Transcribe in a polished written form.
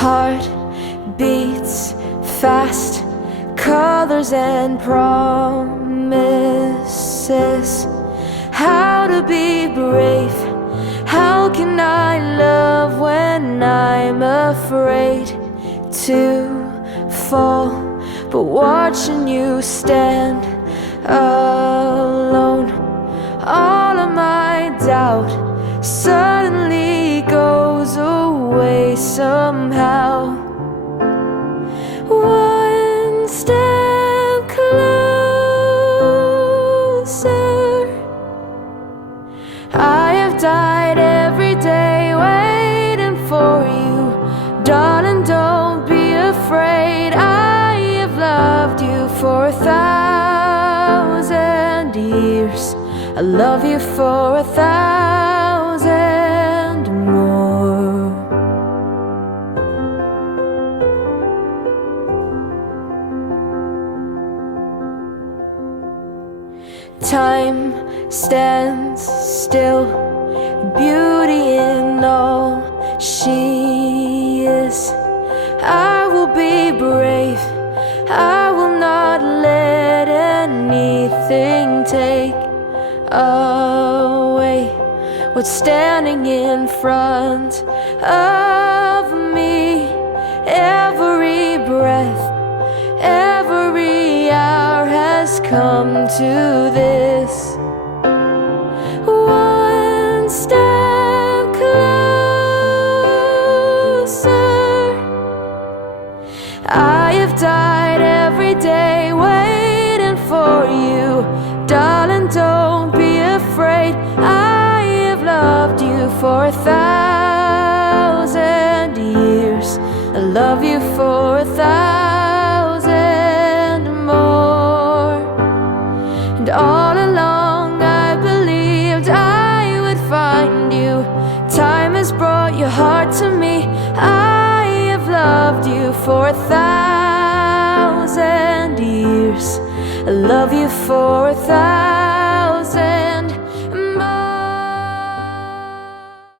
Heart beats fast, colors and promises. How to be brave, how can I love when I'm afraid to fall? But watching you stand alone, all of my doubt suddenly goes away somehow. One step closer. I have died every day waiting for you. Darling, don't be afraid. I have loved you for 1,000 years. I love you for 1,000 more. Time stands still, beauty in all she is. I will be brave, I will not let anything take away what's standing in front of me. Every breath, every hour has come to this. One step closer. I have died every day waiting for you. Darling, don't be afraid. I have loved you for 1,000 years. I love you for 1,000 more. And all along I believed I would find you. Time has brought your heart to me. I have loved you for 1,000 years. I love you for 1,000